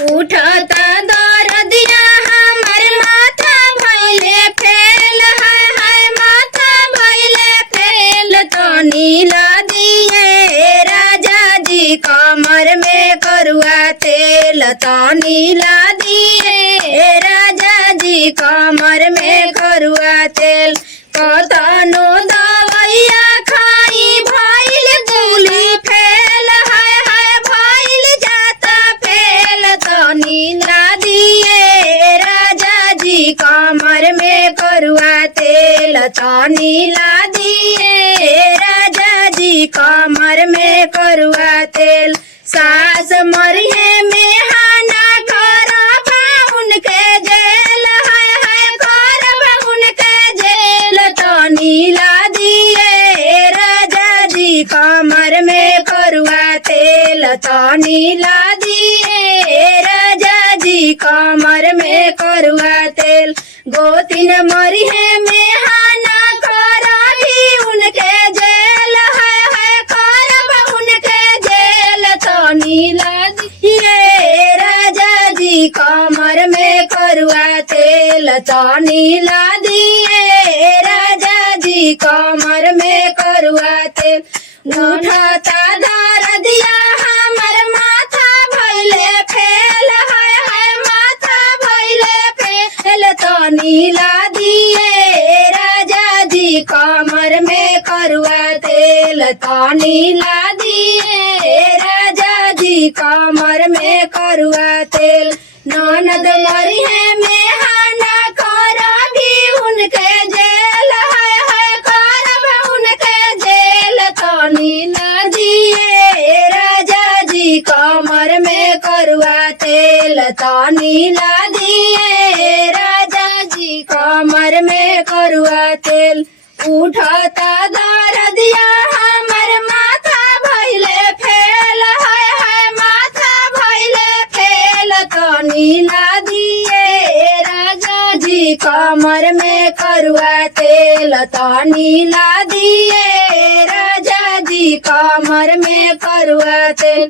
उठता दर्दिया हमर माथा भइले फेल है माथा भइले फेल तनी ला दिए राजा जी कमर में करुआ तेल तनी ला दिए राजा जी कमर में करुआ तेल कतनो दवैया खाई भइल गुली फेल है भइल जाता फेल तनी ला दिए राजा जी कमर में करुआ तेल तनी ला दिए राजा जी कमर में करुआ तेल सास मरिहे में हाना करब उनके जेल है करब उनके जेल तनी ला दिए राजा जी कमर में करुआ तेल तनी ला दिए राजा जी कमर में करुआ तेल गोतिन मरिहे में हाना करबी उनके जेल है करब उनके जेल तनी ला दिए राजा जी कमर में करुआ तेल तनी ला दिए राजा जी कमर में करुआ तेल उठता दर्दिया हमर माथा भइले फेल है माथा भइले फेल तनी ला दिए राजा जी कमर में करुआ तेल तनी ला दिए राजा जी कमर में करुआ तेल ननद मरिहे में हाना करबी उनके जेल है करब उनके जेल तनी ला दिए राजा जी कमर में करुआ तेल तनी ला दिए राजा जी कमर में करुआ तेल उठता दर्दिया हमर माथा भइले फेल है माथा भइले फेल तनी ला दिए राजा जी कमर में करुआ तेल तनी ला दिए राजा जी कमर में करुआ तेल।